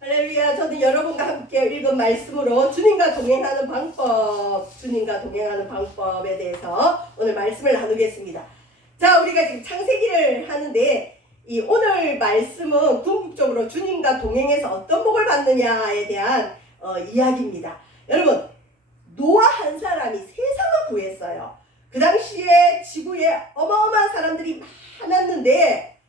할렐루야. 저는 여러분과 함께 읽은 말씀으로 주님과 동행하는 방법에 대해서 오늘 말씀을 나누겠습니다. 자, 우리가 지금 창세기를 하는데 이 오늘 말씀은 궁극적으로 주님과 동행해서 어떤 복을 받느냐에 대한 이야기입니다. 여러분, 노아 한 사람이 세상을 구했어요. 그 당시에 지구에 어마어마한 사람들이 많았는데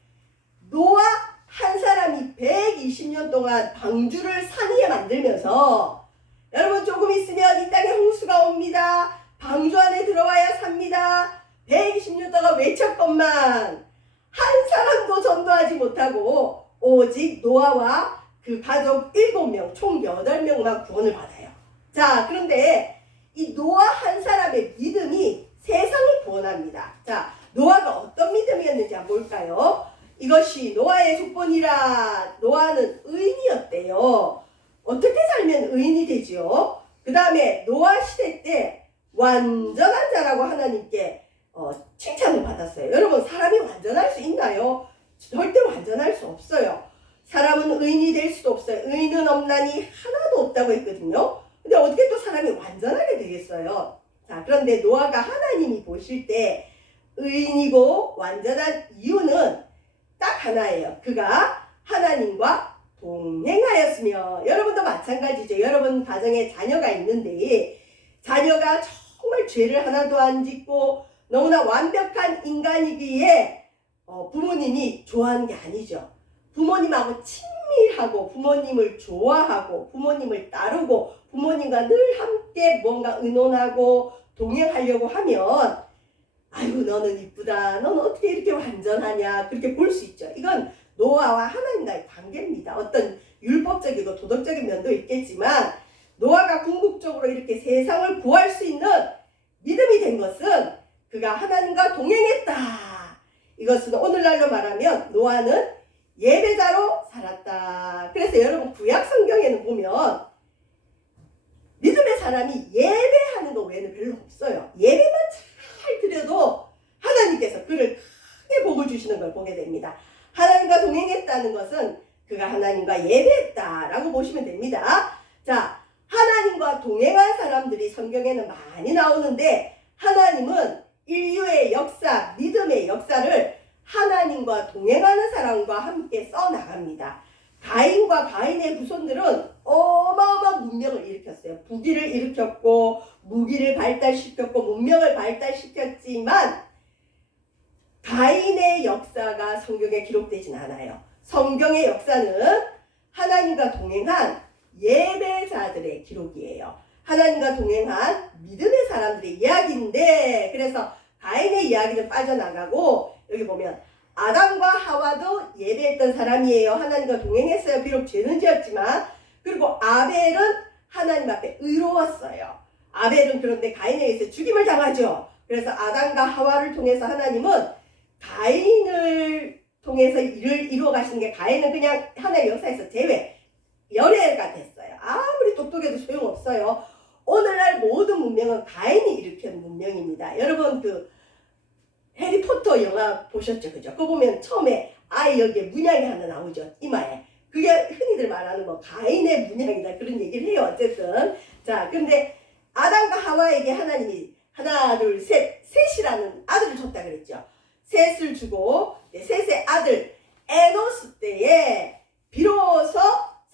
노아 한 사람이 120년 동안 방주를 산 위에 만들면서 여러분 조금 있으면 이 땅에 홍수가 옵니다. 방주 안에 들어와야 삽니다. 120년 동안 외쳤건만 한 사람도 전도하지 못하고 오직 노아와 그 가족 7명 총 8명만 구원을 받아요. 자, 그런데 이 노아 한 사람의 믿음이 세상을 구원합니다. 자, 노아가 어떤 믿음이었는지 한번 볼까요? 이것이 노아의 조건이라. 노아는 의인이었대요. 어떻게 살면 의인이 되지요? 그 다음에 노아 시대 때 완전한 자라고 하나님께 칭찬을 받았어요. 여러분, 사람이 완전할 수 있나요? 절대 완전할 수 없어요. 사람은 의인이 될 수도 없어요. 의인은 없나니 하나도 없다고 했거든요. 근데 어떻게 또 사람이 완전하게 되겠어요? 자, 그런데 노아가 하나님이 보실 때 의인이고 완전한 이유는 딱 하나예요. 그가 하나님과 동행하였으며. 여러분도 마찬가지죠. 여러분 가정에 자녀가 있는데 자녀가 정말 죄를 하나도 안 짓고 너무나 완벽한 인간이기에 부모님이 좋아하는 게 아니죠. 부모님하고 친밀하고 부모님을 좋아하고 부모님을 따르고 부모님과 늘 함께 뭔가 의논하고 동행하려고 하면 아이고 너는 이쁘다. 너는 어떻게 이렇게 완전하냐. 그렇게 볼 수 있죠. 이건 노아와 하나님과의 관계입니다. 어떤 율법적이고 도덕적인 면도 있겠지만 노아가 궁극적으로 이렇게 세상을 구할 수 있는 믿음이 된 것은 그가 하나님과 동행했다. 이것은 오늘날로 말하면 노아는 예배자로 살았다. 그래서 여러분 구약 성경에는 보면 믿음의 사람이 예배하는 거 외에는 별로 없어요. 예배만 잘 드려도 하나님께서 그를 크게 복을 주시는 걸 보게 됩니다. 하나님과 동행했다는 것은 그가 하나님과 예배했다라고 보시면 됩니다. 자, 하나님과 동행한 사람들이 성경에는 많이 나오는데 하나님은 인류의 역사, 믿음의 역사를 하나님과 동행하는 사람과 함께 써나갑니다. 가인과 가인의 후손들은 어마어마한 문명을 일으켰어요. 부귀를 일으켰고 무기를 발달시켰고 문명을 발달시켰지만 가인의 역사가 성경에 기록되진 않아요. 성경의 역사는 하나님과 동행한 예배자들의 기록이에요. 하나님과 동행한 믿음의 사람들의 이야기인데 그래서 가인의 이야기는 빠져나가고 여기 보면 아담과 하와도 예배했던 사람이에요. 하나님과 동행했어요. 비록 죄는 지었지만. 그리고 아벨은 하나님 앞에 의로웠어요. 아벨은 그런데 가인에 의해서 죽임을 당하죠. 그래서 아담과 하와를 통해서 하나님은 가인을 통해서 일을 이루어 가시는 게 가인은 그냥 하나님의 역사에서 열애가 됐어요. 아무리 똑똑해도 소용없어요. 오늘날 모든 문명은 가인이 일으킨 문명입니다. 여러분 해리포터 영화 보셨죠? 그죠? 그거 보면 처음에 여기에 문양이 하나 나오죠. 이마에. 그게 흔히들 말하는 가인의 문양이다. 그런 얘기를 해요. 어쨌든. 자, 근데 아담과 하와에게 하나님이 하나, 둘, 셋이라는 아들을 줬다 그랬죠. 셋을 주고, 셋의 아들, 에노스 때에 비로소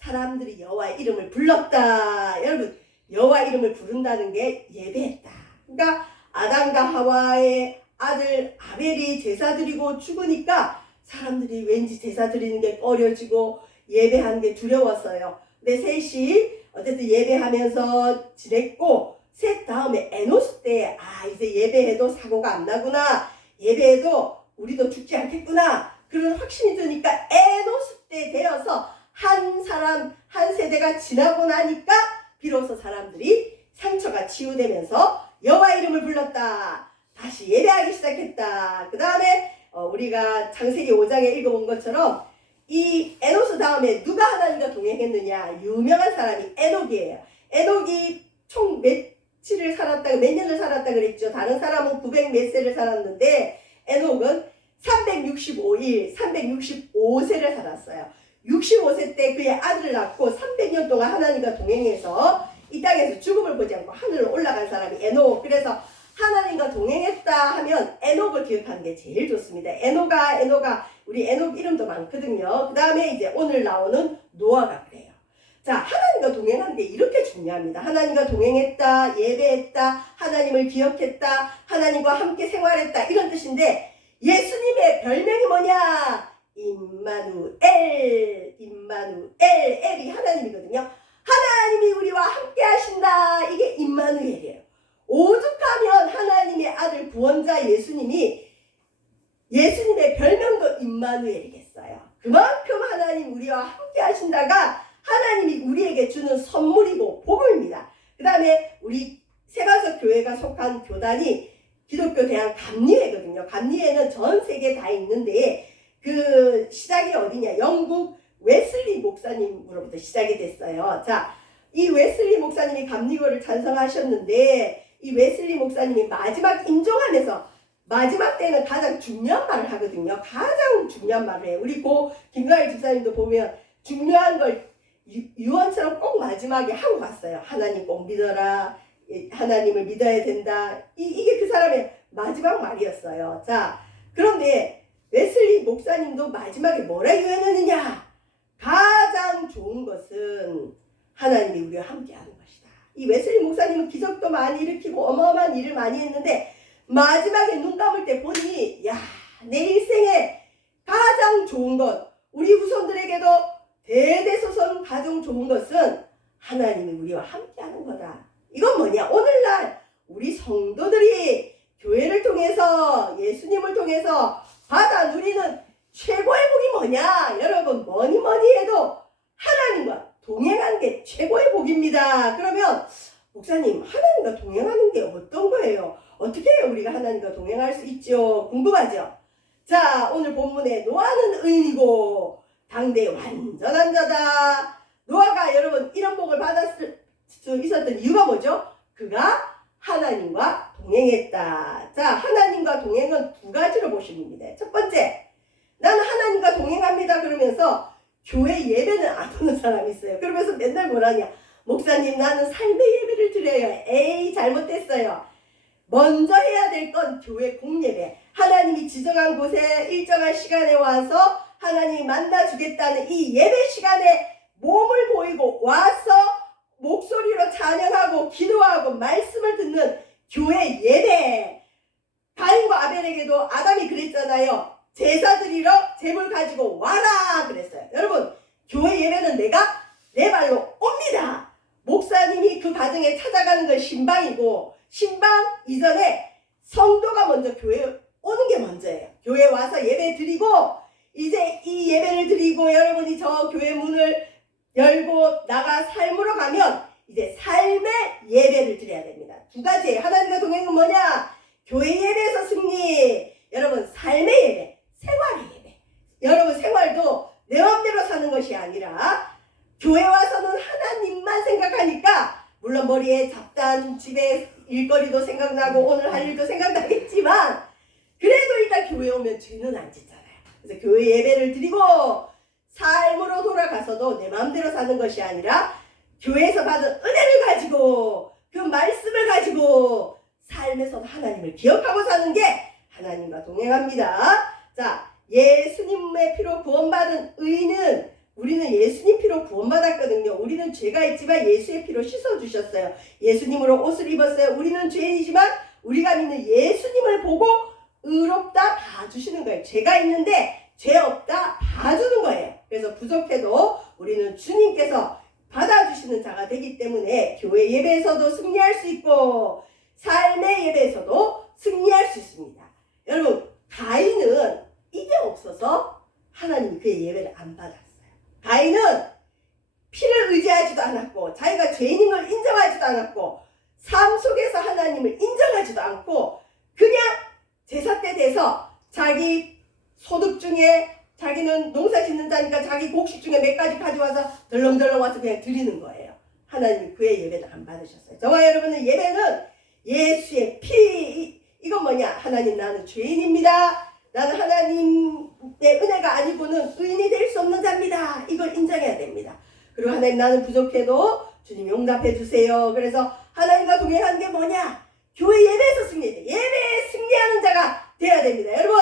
사람들이 여호와의 이름을 불렀다. 여러분, 여호와 이름을 부른다는 게 예배했다. 그러니까 아담과 하와의 아들 아벨이 제사 드리고 죽으니까 사람들이 왠지 제사 드리는 게 꺼려지고 예배하는 게 두려웠어요. 근데 셋이 어쨌든 예배하면서 지냈고 셋 다음에 에노스 때 이제 예배해도 사고가 안 나구나. 예배해도 우리도 죽지 않겠구나. 그런 확신이 드니까 에노스 때 되어서 한 세대가 지나고 나니까 비로소 사람들이 상처가 치유되면서 여호와 이름을 불렀다. 다시 예배하기 시작했다. 그 다음에 우리가 창세기 5장에 읽어본 것처럼 이 에노스 다음에 누가 하나님과 동행했느냐. 유명한 사람이 에녹이에요. 에녹이 총 몇 년을 살았다 그랬죠. 다른 사람은 900 몇 세를 살았는데 에녹은 365일 365세를 살았어요. 65세 때 그의 아들을 낳고 300년 동안 하나님과 동행해서 이 땅에서 죽음을 보지 않고 하늘로 올라간 사람이 에녹. 그래서 하나님과 동행했다 하면 에녹을 기억하는 게 제일 좋습니다. 에녹아 우리 에녹 이름도 많거든요. 그 다음에 이제 오늘 나오는 노아가 그래요. 자, 하나님과 동행하는 게 이렇게 중요합니다. 하나님과 동행했다, 예배했다, 하나님을 기억했다, 하나님과 함께 생활했다, 이런 뜻인데 예수님의 별명이 뭐냐? 임마누엘. 엘이 하나님이거든요. 하나님이 우리와 함께 하신다. 이게 임마누엘이에요. 오죽하면 하나님의 아들 구원자 예수님의 별명도 임마누엘이겠어요. 그만큼 하나님 우리와 함께 하신다가 하나님이 우리에게 주는 선물이고 복음입니다. 그 다음에 우리 세간석 교회가 속한 교단이 기독교 대학 감리회거든요. 감리회는 전 세계에 다 있는데 그 시작이 어디냐? 영국 웨슬리 목사님으로부터 시작이 됐어요. 자, 이 웨슬리 목사님이 감리교를 찬성하셨는데 이 웨슬리 목사님이 마지막 임종안에서 마지막 때는 가장 중요한 말을 하거든요. 가장 중요한 말을 해요. 우리 고 김가일 집사님도 보면 중요한 걸 유언처럼 꼭 마지막에 하고 갔어요. 하나님 꼭 믿어라. 하나님을 믿어야 된다. 이게 그 사람의 마지막 말이었어요. 자, 그런데 웨슬리 목사님도 마지막에 뭐라 유언했느냐? 가장 좋은 것은 하나님이 우리와 함께하는 것이다. 이 웨슬리 목사님은 기적도 많이 일으키고 어마어마한 일을 많이 했는데 마지막에 눈 감을 때 보니 내 인생에 가장 좋은 것, 우리 후손들에게도 대대손손 가장 좋은 것은 하나님이 우리와 함께하는 거다. 이건 뭐냐? 오늘날 우리 성도들이 교회를 통해서 예수님을 통해서 받아 누리는 최고의 복이 뭐냐? 여러분 뭐니 해도 하나님과 동행하는 게 최고의 복입니다. 그러면 목사님 하나님과 동행하는 게 어떤 거예요? 어떻게 해요 우리가 하나님과 동행할 수 있죠? 궁금하죠? 자, 오늘 본문에 노아는 의인이고 당대의 완전한 자다. 노아가 여러분 이런 복을 받았을 수 있었던 이유가 뭐죠? 그가 하나님과 동행했다. 자, 하나님과 동행은 두 가지로 보시면 됩니다. 첫 번째, 나는 하나님과 동행합니다 그러면서 교회 예배는 안 오는 사람이 있어요. 그러면서 맨날 뭐라냐? 목사님 나는 삶의 예배를 드려요. 에이 잘못됐어요. 먼저 해야 될 건 교회 공예배. 하나님이 지정한 곳에 일정한 시간에 와서 하나님이 만나주겠다는 이 예배 시간에 몸을 보이고 와서 목소리로 찬양하고 기도하고 말씀을 듣는 교회 예배. 가인과 아벨에게도 아담이 그랬잖아요. 제사 드리러 제물 가지고 와라 그랬어요. 여러분 교회 예배는 내가 내 발로 옵니다. 목사님이 그 과정에 찾아가는 건 신방이고 신방 이전에 성도가 먼저 교회에 오는 게 먼저예요. 교회 와서 예배 드리고 이제 이 예배를 드리고 여러분이 저 교회 문을 열고 나가 삶으로 가면 이제 삶의 예배를 드려야 됩니다. 두 가지예요. 하나님과 동행은 뭐냐? 교회 예배에서 승리. 여러분 삶의 예배, 생활의 예배. 여러분 생활도 내 맘대로 사는 것이 아니라 교회 와서는 하나님만 생각하니까 물론 머리에 잡단 집에 일거리도 생각나고 오늘 할 일도 생각나겠지만 그래도 일단 교회 오면 죄는 안 짓잖아요. 그래서 교회 예배를 드리고 삶으로 돌아가서도 내 마음대로 사는 것이 아니라 교회에서 받은 은혜를 가지고 그 말씀을 가지고 삶에서 하나님을 기억하고 사는 게 하나님과 동행합니다. 자, 예수님의 피로 구원받은 의인은 우리는 예수님 피로 구원받았거든요. 우리는 죄가 있지만 예수의 피로 씻어주셨어요. 예수님으로 옷을 입었어요. 우리는 죄인이지만 우리가 믿는 예수님을 보고 의롭다 봐주시는 거예요. 죄가 있는데 죄 없다 봐주는 거예요. 그래서 부족해도 우리는 주님께서 받아주시는 자가 되기 때문에 교회 예배에서도 승리할 수 있고 삶의 예배에서도 승리할 수 있습니다. 여러분 가인은 이게 없어서 하나님이 그의 예배를 안 받았어요. 가인은 피를 의지하지도 않았고 자기가 죄인인 걸 인정하지도 않았고 삶 속에서 하나님을 인정하지도 않고 그냥 제사 때 돼서 자기 소득 중에 자기는 농사 짓는 자니까 자기 곡식 중에 몇 가지 가져와서 덜렁덜렁 와서 그냥 드리는 거예요. 하나님이 그의 예배를 안 받으셨어요. 저와 여러분의 예배는 예수의 피. 이건 뭐냐? 하나님 나는 죄인입니다. 나는 하나님의 은혜가 아니고는 의인이 될 수 없는 자입니다. 이걸 인정해야 됩니다. 그리고 하나님 나는 부족해도 주님 용납해 주세요. 그래서 하나님과 동행하는 게 뭐냐? 교회 예배에서 승리해야 돼. 예배에 승리하는 자가 돼야 됩니다. 여러분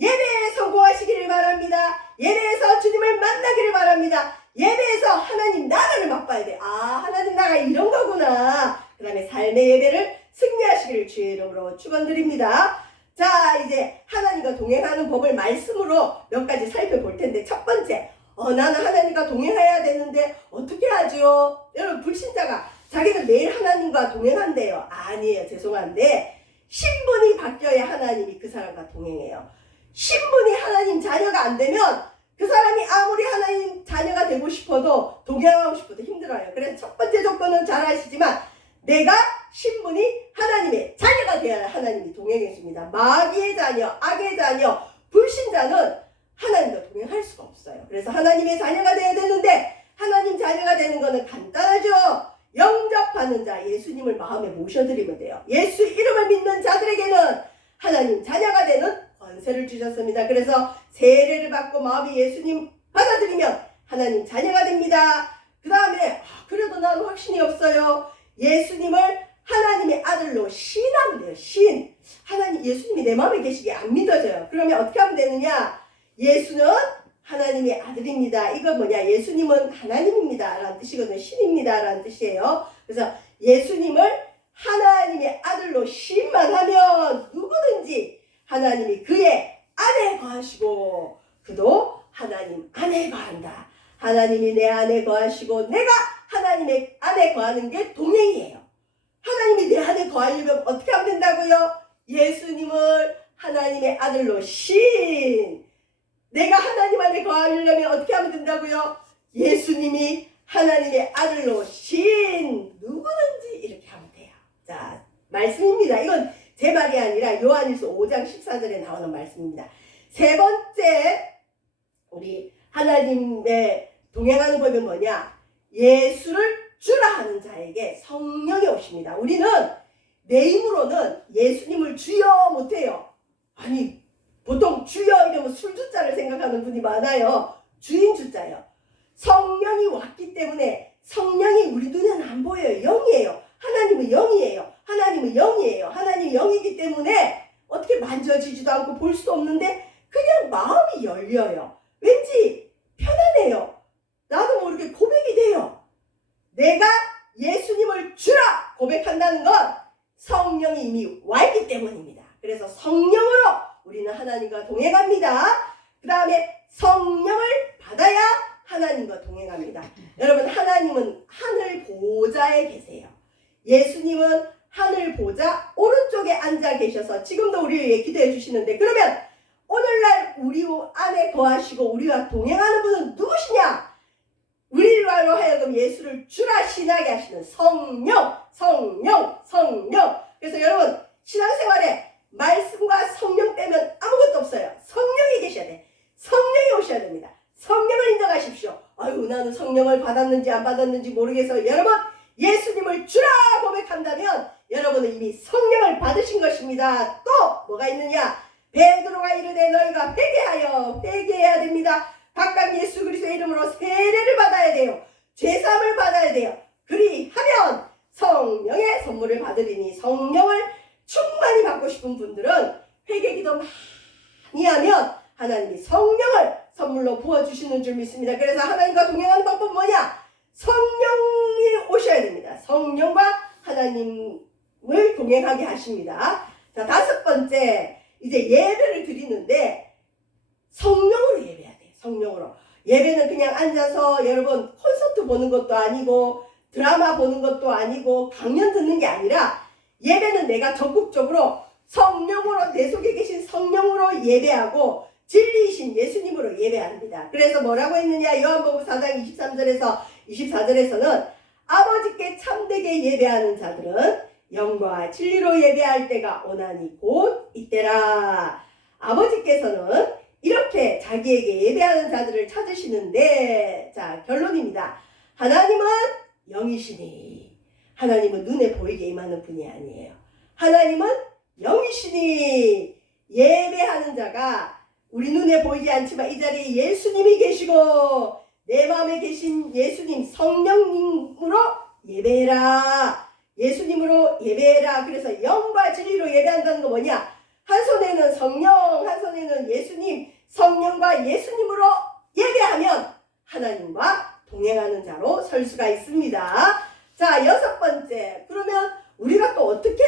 예배에 성공하시기를 바랍니다. 예배에서 주님을 만나기를 바랍니다. 예배에서 하나님 나라를 맛봐야 돼. 아 하나님 나가 이런 거구나. 그 다음에 삶의 예배를 승리하시기를 주의 이름으로 축원드립니다. 자 이제 하나님과 동행하는 법을 말씀으로 몇 가지 살펴볼 텐데 첫 번째 나는 하나님과 동행해야 되는데 어떻게 하죠? 여러분 불신자가 자기는 매일 하나님과 동행한대요. 아니에요. 죄송한데 신분이 바뀌어야 하나님이 그 사람과 동행해요. 신분이 하나님 자녀가 안 되면 그 사람이 아무리 하나님 자녀가 되고 싶어도 동행하고 싶어도 힘들어요. 그래서 첫 번째 조건은 잘 아시지만 내가 신분이 하나님의 자녀가 되어야 하나님이 동행해 줍니다. 마귀의 자녀, 악의 자녀, 불신자는 하나님과 동행할 수가 없어요. 그래서 하나님의 자녀가 되어야 되는데 하나님 자녀가 되는 것은 간단하죠. 영접하는 자, 예수님을 마음에 모셔드리면 돼요. 예수 이름을 믿는 자들에게는 하나님 자녀가 되는 권세를 주셨습니다. 그래서 세례를 받고 마음이 예수님 받아들이면 하나님 자녀가 됩니다. 그 다음에 그래도 나는 확신이 없어요. 예수님을 하나님의 아들로 신하면 돼요. 신. 하나님 예수님이 내 마음에 계시게 안 믿어져요. 그러면 어떻게 하면 되느냐? 예수는 하나님의 아들입니다. 이건 뭐냐? 예수님은 하나님입니다. 라는 뜻이거든요. 신입니다. 라는 뜻이에요. 그래서 예수님을 하나님의 아들로 신만 하면 누구든지 하나님이 그의 안에 거하시고 그도 하나님 안에 거한다. 하나님이 내 안에 거하시고 내가 하나님의 안에 거하는 게 동행이에요. 하나님이 내 안에 거하려면 어떻게 하면 된다고요? 예수님을 하나님의 아들로 신. 내가 하나님 안에 거하려면 어떻게 하면 된다고요? 예수님이 하나님의 아들로 신. 누구든지 이렇게 하면 돼요. 자, 말씀입니다. 이건 제 말이 아니라 요한일서 5장 14절에 나오는 말씀입니다. 세 번째 우리 하나님의 동행하는 법이 뭐냐? 예수를 주라 하는 자에게 성령이 오십니다. 우리는 내 힘으로는 예수님을 주여 못해요. 아니 보통 주여 이러면 술주자를 생각하는 분이 많아요. 주인 주자요. 성령이 왔기 때문에 성령이 우리 눈에는 안 보여요. 영이에요. 하나님은 영이에요. 하나님은 영이에요. 하나님이 영이기 때문에 어떻게 만져지지도 않고 볼 수도 없는데 그냥 마음이 열려요. 왠지 편안해요. 나도 모르게 고백이 돼요. 내가 예수님을 주라 고백한다는 건 성령이 이미 와 있기 때문입니다. 그래서 성령으로 우리는 하나님과 동행합니다. 그 다음에 성령을 받아야 하나님과 동행합니다. 여러분 하나님은 하늘 보좌에 계세요. 예수님은 하늘 보좌 오른쪽에 앉아 계셔서 지금도 우리를 위해 기도해 주시는데 그러면 오늘날 우리 안에 거하시고 우리와 동행하는 분은 누구시냐? 우리로 하여금 예수를 주라 신하게 하시는 성령. 그래서 여러분 신앙생활에 말씀과 성령 빼면 아무것도 없어요. 성령이 계셔야 돼. 성령이 오셔야 됩니다. 성령을 인정하십시오. 아유 나는 성령을 받았는지 안 받았는지 모르겠어요. 여러분 예수님을 주라 고백한다면 여러분은 이미 성령을 받으신 것입니다. 또 뭐가 있느냐? 베드로가 이르되 너희가 회개해야 됩니다. 각각 예수 그리스도의 이름으로 세례를 받아야 돼요. 죄사함을 받아야 돼요. 그리하면 성령의 선물을 받으리니 성령을 충만히 받고 싶은 분들은 회개기도 많이 하면 하나님이 성령을 선물로 부어주시는 줄 믿습니다. 그래서 하나님과 동행하는 방법은 뭐냐? 성령이 오셔야 됩니다. 성령과 하나님을 동행하게 하십니다. 자, 다섯 번째 이제 예배를 드리는데 성령으로 예배해야 돼요. 성령으로. 예배는 그냥 앉아서 여러분 콘서트 보는 것도 아니고 드라마 보는 것도 아니고 강연 듣는 게 아니라 예배는 내가 적극적으로 성령으로 내 속에 계신 성령으로 예배하고 진리이신 예수님으로 예배합니다. 그래서 뭐라고 했느냐? 요한복음 4장 23절에서 24절에서는 아버지께 참되게 예배하는 자들은 영과 진리로 예배할 때가 오나니 곧 이때라. 아버지께서는 이렇게 자기에게 예배하는 자들을 찾으시는데 자 결론입니다. 하나님은 영이시니 하나님은 눈에 보이게 임하는 분이 아니에요. 하나님은 영이시니 예배하는 자가 우리 눈에 보이지 않지만 이 자리에 예수님이 계시고 내 마음에 계신 예수님 성령님으로 예배해라. 예수님으로 예배해라. 그래서 영과 진리로 예배한다는 거 뭐냐? 한 손에는 성령, 한 손에는 예수님, 성령과 예수님으로 예배하면 하나님과 동행하는 자로 설 수가 있습니다. 자, 6번째. 그러면 우리가 또 어떻게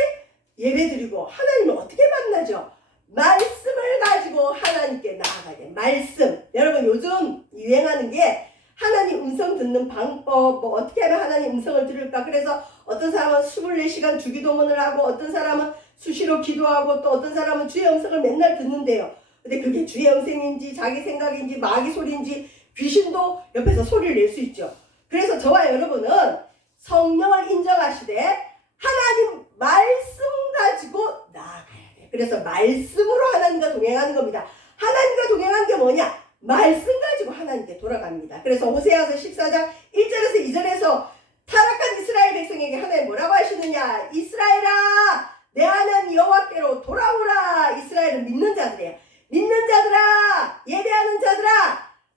예배드리고 하나님을 어떻게 만나죠? 말씀을 가지고 하나님께 나아가야 돼. 말씀. 여러분 요즘 유행하는 게 하나님 음성 듣는 방법, 뭐 어떻게 하면 하나님 음성을 들을까? 그래서 어떤 사람은 24시간 주기도문을 하고 어떤 사람은 수시로 기도하고 또 어떤 사람은 주의 음성을 맨날 듣는데요. 근데 그게 주의 음성인지 자기 생각인지 마귀 소리인지 귀신도 옆에서 소리를 낼 수 있죠. 그래서 저와 여러분은 성령을 인정하시되 하나님 말씀 가지고 나아가야 돼. 그래서 말씀으로 하나님과 동행하는 겁니다. 하나님과 동행하는 게 뭐냐? 말씀 가지고 하나님께 돌아갑니다. 그래서 호세아서 14장 1절에서 2절에서 타락한 이스라엘 백성에게 하나님 뭐라고 하시느냐? 이스라엘아 내 하나님 여호와께로 돌아오라. 이스라엘은 믿는 자들이에요. 믿는 자들아, 예배하는 자들아,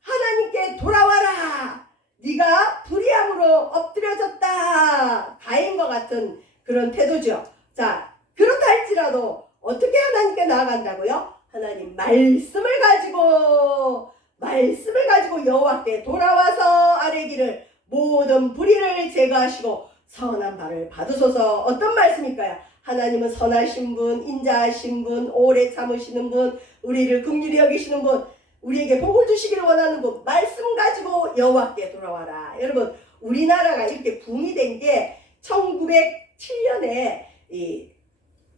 하나님께 돌아와라. 네가 불의함으로 엎드려졌다. 가인과 같은 그런 태도죠. 자, 그렇다 할지라도 어떻게 하나님께 나아간다고요? 하나님 말씀을 가지고 여호와께 돌아와서 아뢰기를 모든 불의를 제거하시고 선한 발을 받으소서. 어떤 말씀일까요? 하나님은 선하신 분, 인자하신 분, 오래 참으시는 분, 우리를 긍휼히 여기시는 분, 우리에게 복을 주시기를 원하는 분, 말씀 가지고 여호와께 돌아와라. 여러분 우리나라가 이렇게 붐이 된 게 1907년에 이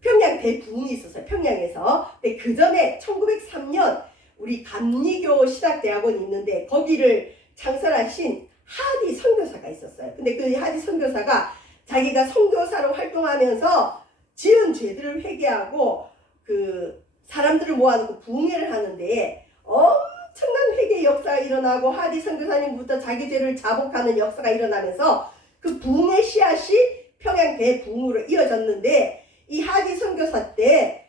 평양 대부흥이 있었어요. 평양에서. 근데 그 전에 1903년 우리 감리교 신학대학원이 있는데 거기를 창설하신 하디 선교사가 있었어요. 근데 그 하디 선교사가 자기가 선교사로 활동하면서 지은 죄들을 회개하고 그 사람들을 모아놓고 부흥회를 하는데 엄청난 회개의 역사가 일어나고 하디 선교사님부터 자기 죄를 자복하는 역사가 일어나면서 그 부흥의 씨앗이 평양 대부흥으로 이어졌는데 이 하디 선교사 때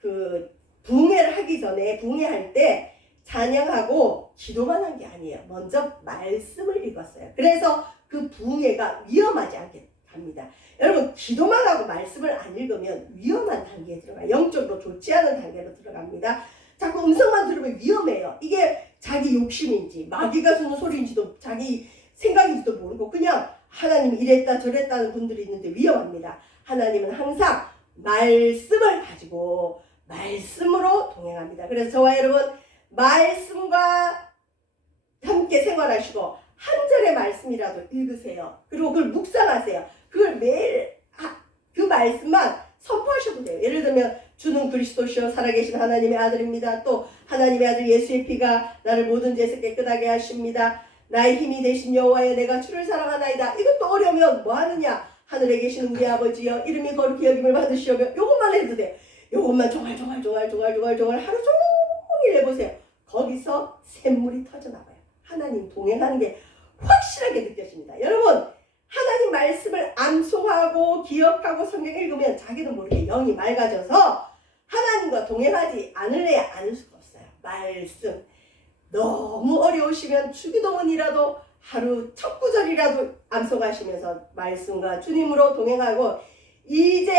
그 부흥회를 하기 전에 부흥회할 때 찬양하고 기도만 한 게 아니에요. 먼저 말씀을 읽었어요. 그래서 그 부흥회가 위험하지 않게 합니다. 여러분 기도만 하고 말씀을 안 읽으면 위험한 단계에 들어가요. 영적으로 좋지 않은 단계로 들어갑니다. 자꾸 음성만 들으면 위험해요. 이게 자기 욕심인지 마귀가 주는 소리인지도 자기 생각인지도 모르고 그냥 하나님이 이랬다 저랬다는 분들이 있는데 위험합니다. 하나님은 항상 말씀을 가지고 말씀으로 동행합니다. 그래서 저와 여러분 말씀과 함께 생활하시고 한 절의 말씀이라도 읽으세요. 그리고 그걸 묵상하세요. 그걸 매일 그 말씀만 선포하셔도 돼요. 예를 들면 주는 그리스도시요 살아계신 하나님의 아들입니다. 또 하나님의 아들 예수의 피가 나를 모든 죄에서 깨끗하게 하십니다. 나의 힘이 되신 여호와여 내가 주를 사랑하나이다. 이것도 어려우면 뭐 하느냐? 하늘에 계신 우리 아버지여 이름이 거룩히 여김을 받으시오며 요것만 해도 돼요. 요것만 종알 하루 종일 해보세요. 거기서 샘물이 터져나가요. 하나님 동행하는 게 확실하게 느껴집니다. 여러분 하나님 말씀을 암송하고 기억하고 성경 읽으면 자기도 모르게 영이 맑아져서 하나님과 동행하지 않을래야 않을 수가 없어요. 말씀 너무 어려우시면 주기도문이라도 하루 첫 구절이라도 암송하시면서 말씀과 주님으로 동행하고 이제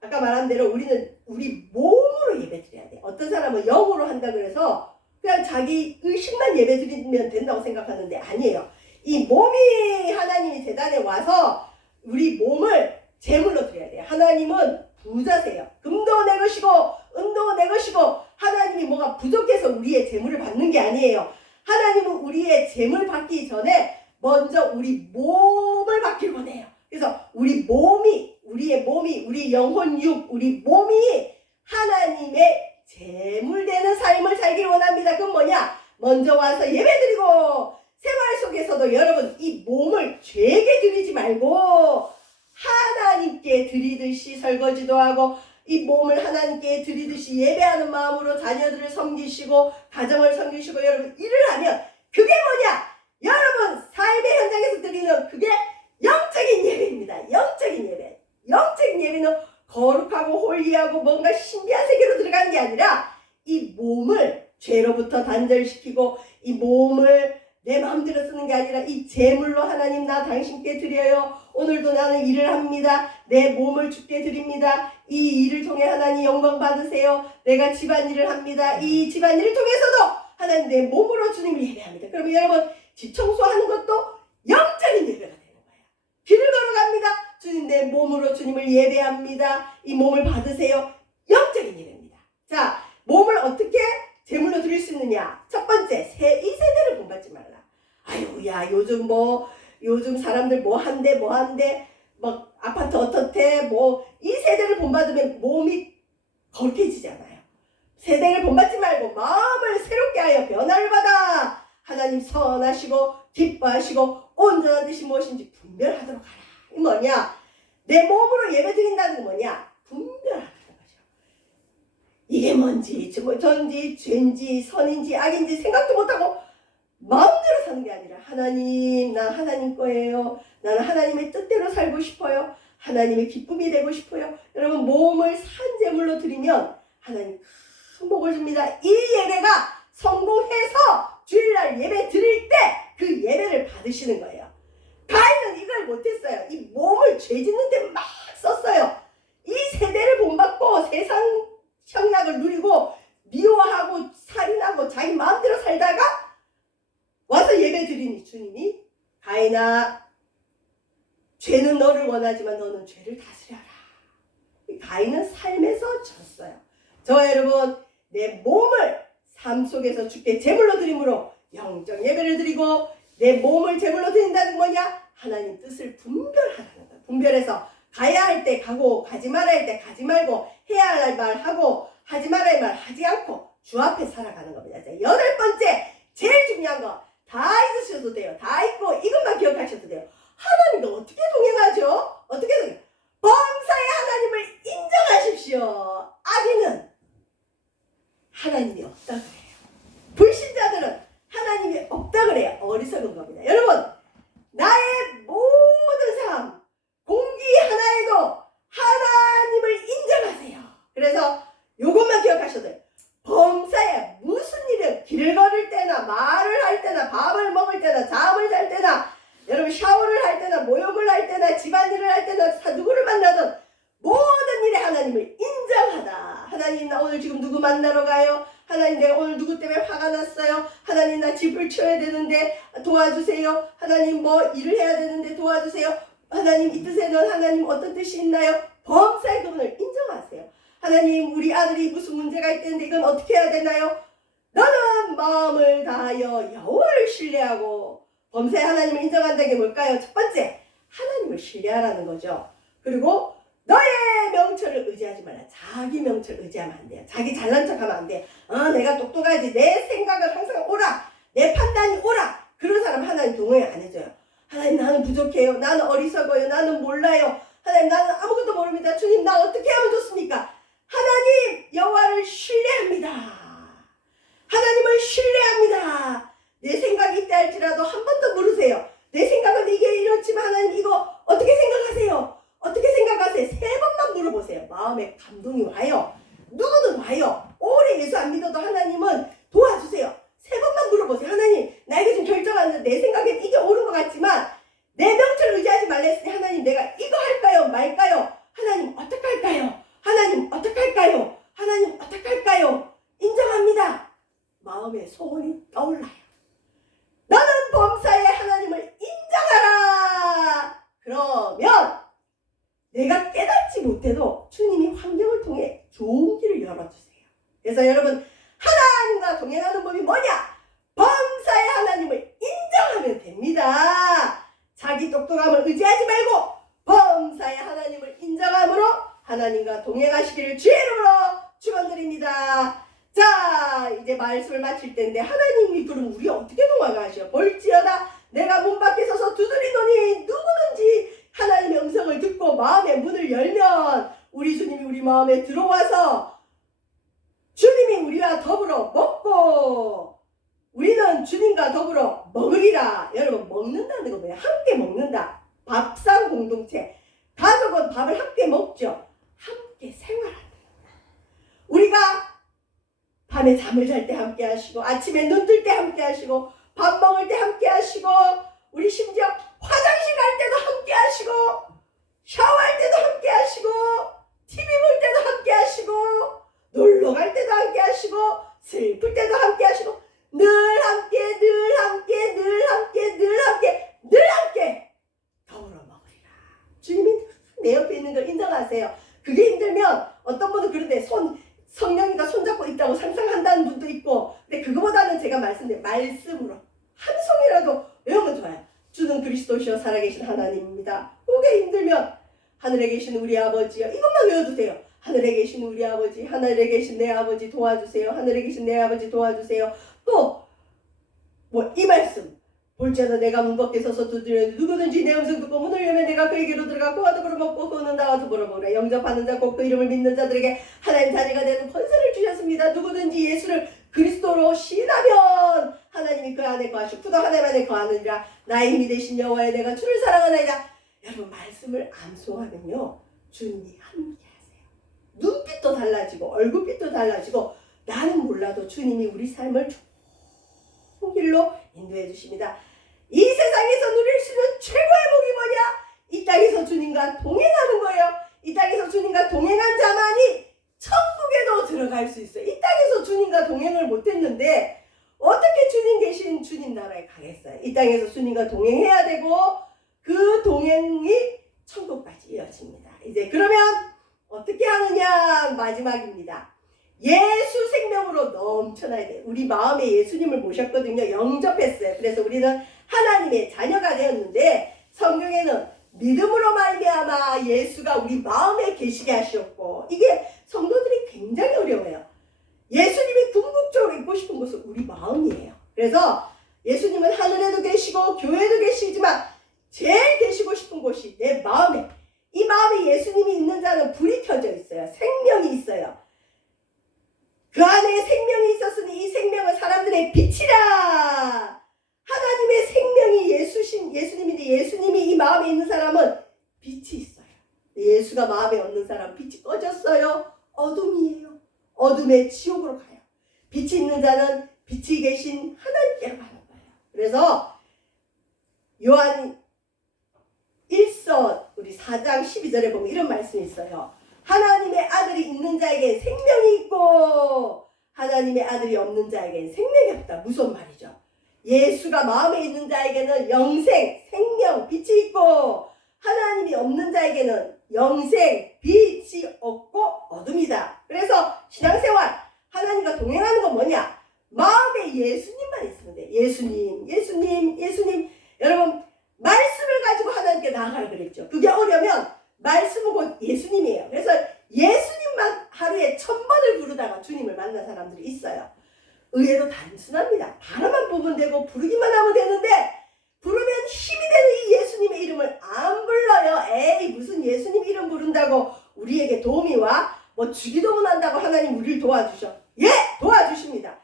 아까 말한 대로 우리는 우리 몸으로 예배드려야 돼. 어떤 사람은 영으로 한다 그래서 그냥 자기 의식만 예배드리면 된다고 생각하는데 아니에요. 이 몸이 하나님이 재단에 와서 우리 몸을 제물로 드려야 돼요. 하나님은 부자세요. 금도 내 것이고 은도 내 것이고 하나님이 뭐가 부족해서 우리의 제물을 받는 게 아니에요. 하나님은 우리의 제물 받기 전에 먼저 우리 몸을 받기를 원해요. 그래서 우리의 몸이 우리 영혼 육 우리 몸이 하나님의 제물되는 삶을 살기를 원합니다. 그건 뭐냐? 먼저 와서 예배드리고 생활 속에서도 여러분 이 몸을 죄에게 드리지 말고 하나님께 드리듯이 설거지도 하고 이 몸을 하나님께 드리듯이 예배하는 마음으로 자녀들을 섬기시고 가정을 섬기시고 여러분 일을 하면 그게 뭐냐? 여러분 삶의 현장에서 드리는 그게 영적인 예배입니다. 영적인 예배. 영적인 예배는 거룩하고 홀리하고 뭔가 신비한 세계로 들어가 가는 게 아니라 이 몸을 죄로부터 단절시키고 이 몸을 내 마음대로 쓰는 게 아니라 이 제물로 하나님 나 당신께 드려요. 오늘도 나는 일을 합니다. 내 몸을 주께 드립니다. 이 일을 통해 하나님 영광 받으세요. 내가 집안일을 합니다. 이 집안일을 통해서도 하나님 내 몸으로 주님을 예배합니다. 그러면 여러분 집 청소하는 것도 영적인 예배가 되는 거예요. 길을 걸어갑니다. 주님 내 몸으로 주님을 예배합니다. 이 몸을 받으세요. 영적인 예배입니다. 자, 몸을 어떻게 제물로 드릴 수 있느냐? 첫 번째, 이 세대를 본받지 말라. 아유, 야, 요즘 사람들 뭐 한대, 막 아파트 어떻대, 이 세대를 본받으면 몸이 거룩해지잖아요. 세대를 본받지 말고 마음을 새롭게 하여 변화를 받아 하나님 선하시고 기뻐하시고 온전한 뜻이 무엇인지 분별하도록 하라. 이 뭐냐? 내 몸으로 예배 드린다는 건 뭐냐? 분별하는 거죠. 이게 뭔지, 전지, 죄인지, 선인지, 악인지 생각도 못하고 마음대로 사는 게 아니라 하나님, 난 하나님 거예요. 나는 하나님의 뜻대로 살고 싶어요. 하나님의 기쁨이 되고 싶어요. 여러분 몸을 산제물로 드리면 하나님 큰 복을 줍니다. 이 예배가 성공해서 주일날 예배 드릴 때 그 예배를 받으시는 거예요. 가인은 이걸 못했어요. 이 몸을 죄 짓는 데 막 썼어요. 이 세대를 본받고 세상 향락을 누리고 미워하고 살인하고 자기 마음대로 살다가 와서 예배 드리니 주님이 가인아 죄는 너를 원하지만 너는 죄를 다스려라. 가인은 삶에서 졌어요. 저와 여러분 내 몸을 삶 속에서 주께 제물로 드림으로 영적 예배를 드리고 내 몸을 제물로 드린다는 뭐냐? 하나님 뜻을 분별하라는 거예요. 분별해서 가야 할 때 가고 가지 말아야 할 때 가지 말고 해야 할 말 하고 하지 말아야 할 말 하지 않고 주 앞에 살아가는 겁니다. 자, 8번째 제일 중요한 거 다 잊으셔도 돼요. 다 잊고 이것만 기억하셔도 돼요. 하나님과 어떻게 동행하죠? 어떻게 동행? 범사의 하나님을 인정하십시오. 악인은 하나님이 없다 그래요. 불신자들은 하나님이 없다 그래요. 어리석은 겁니다. 여러분 나의 모든 삶 공기 하나에도 하나님을 인정하세요. 그래서 요것만 기억하셔도 돼요. 범사에 무슨 일은 길을 걸을 때나 말을 할 때나 밥을 먹을 때나 잠을 잘 때나 여러분 샤워를 할 때나 모욕을 할 때나 집안일을 할 때나 누구를 만나든 모든 일에 하나님을 인정하다. 하나님 나 오늘 지금 누구 만나러 가요? 하나님 내가 오늘 누구 때문에 화가 났어요? 하나님 나 집을 치워야 되는데 도와주세요. 하나님 뭐 일을 해야 되는데 도와주세요. 하나님 이 뜻에는 하나님 어떤 뜻이 있나요? 범사의 그분을 인정하세요. 하나님 우리 아들이 무슨 문제가 있는데 이건 어떻게 해야 되나요? 너는 마음을 다하여 여호와를 신뢰하고 범사의 하나님을 인정한다는 게 뭘까요? 첫 번째 하나님을 신뢰하라는 거죠. 그리고 너의 명철을 의지하지 말라. 자기 명철 의지하면 안 돼요. 자기 잘난 척하면 안 돼. 내가 똑똑하지. 내 생각은 항상 옳아. 내 판단이 옳아. 그런 사람 하나님 동의 안 해줘요. 하나님 나는 부족해요. 나는 어리석어요. 나는 몰라요. 하나님 나는 아무것도 모릅니다. 주님 나 어떻게 하면 좋습니까? 하나님 여호와를 신뢰합니다. 하나님을 신뢰합니다. 내 생각이 있다 할지라도 한 번 더 물으세요. 내 생각은 이게 이렇지만 하나님 이거 어떻게 생각하세요? 어떻게 생각하세요? 3번만 물어보세요. 마음에 감동이 와요. 누구든 와요. 오래 예수 안 믿어도 하나님은 도와주세요. 3번만 물어보세요. 하나님 나에게 좀 결정하는데 내 생각엔 이게 옳은 것 같지만 내 명철을 의지하지 말랬으니 하나님 내가 이거 할까요? 말까요? 하나님 어떡할까요? 하나님 어떡할까요? 하나님 어떡할까요? 인정합니다. 마음에 소원이 떠올라요. 너는 범사에 하나님을 인정하라. 그러면 내가 깨닫지 못해도 주님이 환경을 통해 좋은 길을 열어주세요. 그래서 여러분 하나님과 동행하는 법이 뭐냐? 범사의 하나님을 인정하면 됩니다. 자기 똑똑함을 의지하지 말고 범사의 하나님을 인정함으로 하나님과 동행하시기를 주의 이름으로 축원드립니다. 자 이제 말씀을 마칠 텐데 하나님이 그럼 우리 어떻게 동행하시오? 볼지어다 내가 문 밖에 서서 두드리노니 누구든지 하나님의 음성을 듣고 마음의 문을 열면 우리 주님이 우리 마음에 들어와서 주님이 우리와 더불어 먹고 우리는 주님과 더불어 먹으리라. 여러분 먹는다는 거 뭐예요? 함께 먹는다. 밥상 공동체. 가족은 밥을 함께 먹죠. 함께 생활한다. 우리가 우리가 밤에 잠을 잘 때 함께 하시고 아침에 눈 뜰 때 함께 하시고 밥 먹을 때 함께 하시고 우리 심지어 화장실 갈 때도 함께 하시고 샤워할 때도 함께 하시고 TV 볼 때도 함께 하시고 놀러 갈 때도 함께 하시고 슬플 때도 함께 하시고 늘 함께 늘 함께 늘 함께 늘 함께 늘 함께 더불어 먹으리라. 주님이 내 옆에 있는 걸 인정하세요. 그게 힘들면 어떤 분은 그런데 성령이가 손잡고 있다고 상상한다는 분도 있고, 근데 그거보다는 제가 말씀드린 말씀으로 한 송이라도 외우면 좋아요. 주는 그리스도시여 살아계신 하나님입니다. 그게 힘들면 하늘에 계신 우리 아버지요, 이것만 외워도 돼요. 하늘에 계신 우리 아버지, 하늘에 계신 내 아버지 도와주세요. 하늘에 계신 내 아버지 도와주세요. 또 뭐 이 말씀, 볼지어다 내가 문 밖에 서서 두드리는 누구든지 내 음성 듣고 문을 열면 내가 그에게로 들어가 그와 더불어 먹고 그는 나와 더불어 먹으라. 영접하는 자 곧 그 이름을 믿는 자들에게 하나님 자녀가 되는 권세를 주셨습니다. 누구든지 예수를 그리스도로 신하면 하나님이 그 안에 거하시고 그도 하나님 안에 거하느니라. 나의 힘이 되신 여호와의 내가 주를 사랑하나이다. 여러분 말씀을 암송하면요 주님이 함께 하세요. 눈빛도 달라지고 얼굴빛도 달라지고 나는 몰라도 주님이 우리 삶을 좋은 길로 인도해 주십니다. 이 세상에서 누릴 수 있는 최고의 복이 뭐냐? 이 땅에서 주님과 동행하는 거예요. 이 땅에서 주님과 동행한 자만이 천국에도 들어갈 수 있어요. 이 땅에서 주님과 동행을 못했는데 어떻게 주님 계신 주님 나라에 가겠어요? 이 땅에서 주님과 동행해야 되고 그 동행이 천국까지 이어집니다. 이제 그러면 어떻게 하느냐? 마지막입니다. 예수 생명으로 넘쳐나야 돼요. 우리 마음에 예수님을 모셨거든요. 영접했어요. 그래서 우리는 하나님의 자녀가 되었는데 성경에는 믿음으로 말미암아 예수가 우리 마음에 계시게 하셨고, 이게 성도들이 굉장히 어려워요. 예수님이 궁극적으로 있고 싶은 곳은 우리 마음이에요. 그래서 예수님은 하늘에도 계시고 교회에도 계시지만 제일 계시고 싶은 곳이 내 마음에, 이 마음에 예수님이 있는 자는 불이 켜져 있어요. 생명이 있어요. 그 안에 생명이 있었으니 이 생명은 사람들의 빛이라. 하나님의 생명이 예수님인데 예수님이 이 마음에 있는 사람은 빛이 있어요. 예수가 마음에 없는 사람 빛이 꺼졌어요. 어둠이에요. 어둠의 지옥으로 가요. 빛이 있는 자는 빛이 계신 하나님께로 가는 거예요. 그래서 요한 1서 우리 4장 12절에 보면 이런 말씀이 있어요. 하나님의 아들이 있는 자에겐 생명이 있고 하나님의 아들이 없는 자에겐 생명이 없다. 무슨 말이죠? 예수가 마음에 있는 자에게는 영생, 생명, 빛이 있고 하나님이 없는 자에게는 영생, 빛이 없고 어둠이다. 그래서 신앙생활 하나님과 동행하는 건 뭐냐? 마음에 예수님만 있으면 돼. 예수님, 예수님, 예수님. 여러분 말씀을 가지고 하나님께 나아가라 그랬죠. 그게 어려면 말씀은 곧 예수님이에요. 그래서 예수님만 하루에 1000번을 부르다가 주님을 만난 사람들이 있어요. 의외로 단순합니다. 바라만 보면 되고 부르기만 하면 되는데 부르면 힘이 되는 이 예수님의 이름을 안 불러요. 에이 무슨 예수님 이름 부른다고 우리에게 도움이 와? 뭐 주기도문 한다고 하나님 우리를 도와주셔? 예! 도와주십니다.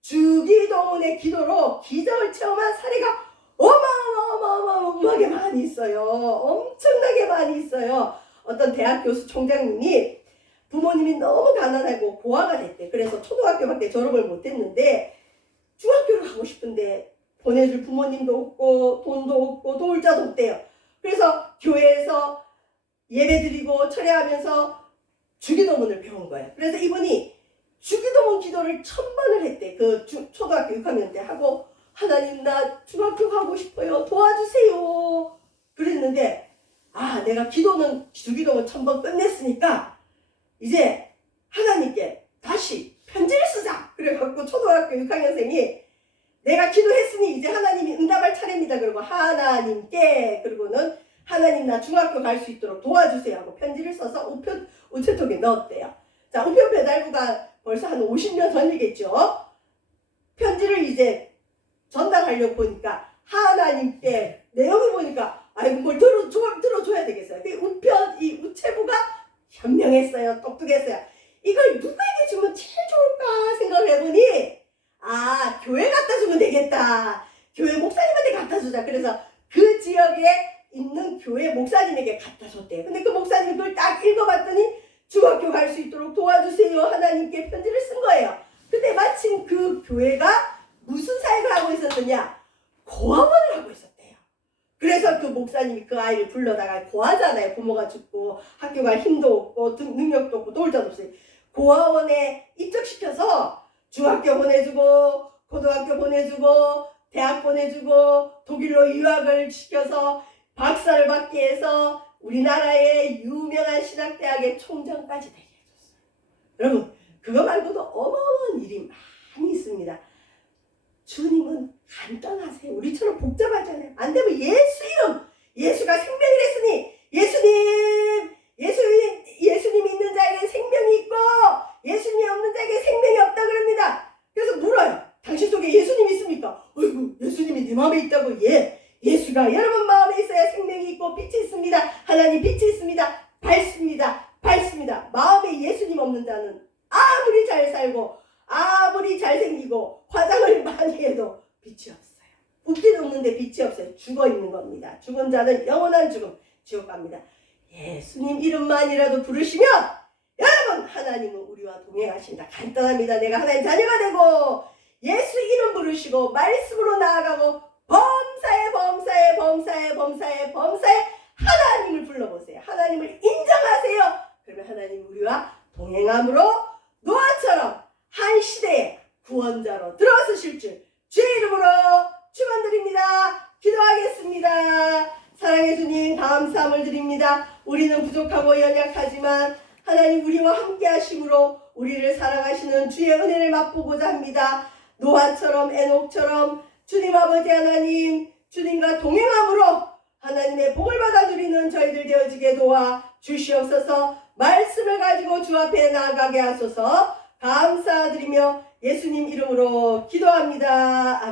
주기도문의 기도로 기적을 체험한 사례가 어마어마하게 많이 있어요. 엄청나게 많이 있어요. 어떤 대학 교수 총장님이 부모님이 너무 가난하고 고아가 됐대. 그래서 초등학교밖에 졸업을 못했는데 중학교를 가고 싶은데 보내줄 부모님도 없고 돈도 없고 도울 자도 없대요. 그래서 교회에서 예배드리고 철회하면서 주기도문을 배운 거예요. 그래서 이분이 주기도문 기도를 1000번을 했대. 그 초등학교 6학년 때 하고 하나님 나 중학교 가고 싶어요. 도와주세요. 그랬는데 내가 주기도문 1000번 끝냈으니까 이제 하나님께 다시 편지를 쓰자. 그래갖고 초등학교 6학년생이 내가 기도했으니 이제 하나님이 응답할 차례입니다. 그리고 하나님께 그리고는 하나님 나 중학교 갈 수 있도록 도와주세요 하고 편지를 써서 우체통에 넣었대요. 자, 우편 배달부가 벌써 한 50년 전이겠죠. 편지를 이제 전달하려고 보니까 하나님께 내용을 보니까 뭘 들어줘야 되겠어요. 이 우체부가 현명했어요. 똑똑했어요. 이걸 누구에게 주면 제일 좋을까 생각을 해보니 교회 갖다 주면 되겠다. 교회 목사님한테 갖다 주자. 그래서 그 지역에 있는 교회 목사님에게 갖다 줬대요. 근데 그 목사님이 그걸 딱 읽어봤더니 중학교 갈 수 있도록 도와주세요. 하나님께 편지를 쓴 거예요. 근데 마침 그 교회가 무슨 사역을 하고 있었느냐? 고아원을 하고 있었대요. 그래서 그 목사님이 그 아이를 불러다가 고아잖아요. 부모가 죽고 학교 갈 힘도 없고 능력도 없고 도울 데 없어요. 고아원에 입적시켜서 중학교 보내주고 고등학교 보내주고 대학 보내주고 독일로 유학을 시켜서 박사를 받게 해서 우리나라의 유명한 신학대학의 총장까지 되게 해줬어요. 여러분 그거 말고도 어마어마한 일이 많이 있습니다. 주님은 간단하세요. 우리처럼 복잡하잖아요. 안 되면 예수 이름, 예수가 생명을 했으니 예수님이 있는 자에게 생명이 있고 예수님이 없는 자에게 생명이 없다 그럽니다. 그래서 물어요. 당신 속에 예수님이 있습니까? 어이구 예수님이 네 마음에 있다고. 예, 예수가 여러분 마음에 있어야 생명이 있고 빛이 있습니다. 하나님 빛이 있습니다. 밝습니다. 마음에 예수님 없는 자는 아무리 잘 살고 아무리 잘생기고 화장을 많이 해도 빛이 없어요. 웃긴 웃는데 빛이 없어요. 죽어 있는 겁니다. 죽은 자는 영원한 죽음, 지옥 갑니다. 예수님 이름만이라도 부르시면 여러분 하나님은 우리와 동행하신다. 간단합니다. 내가 하나님 자녀가 되고 예수 이름 부르시고 말씀으로 나아가고 범사에 하나님을 불러보세요. 하나님을 인정하세요. 그러면 하나님 우리와 동행함으로 노아처럼 한 시대의 구원자로 들어서실 줄 주의 이름으로 축원드립니다. 기도하겠습니다. 사랑의 주님 감사함을 드립니다. 우리는 부족하고 연약하지만 하나님 우리와 함께 하심으로 우리를 사랑하시는 주의 은혜를 맛보고자 합니다. 노아처럼 에녹처럼 주님 아버지 하나님 주님과 동행함으로 하나님의 복을 받아 누리는 저희들 되어지게 도와 주시옵소서. 말씀을 가지고 주 앞에 나아가게 하소서. 감사드리며 예수님 이름으로 기도합니다.